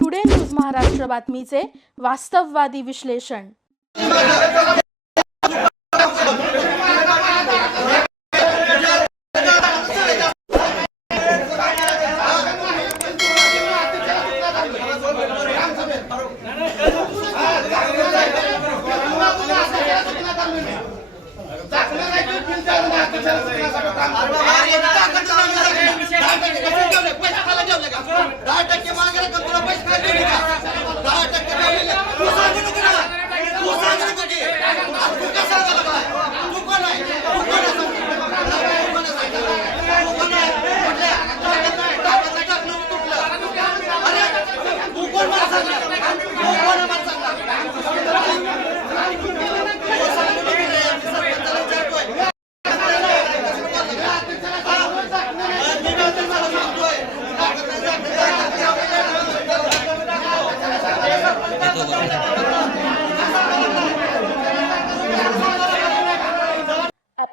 Today news Maharashtra बातमीचे वास्तववादी विश्लेषण. ಕೆಲಸ ಮಾಡ್ತಾರೆ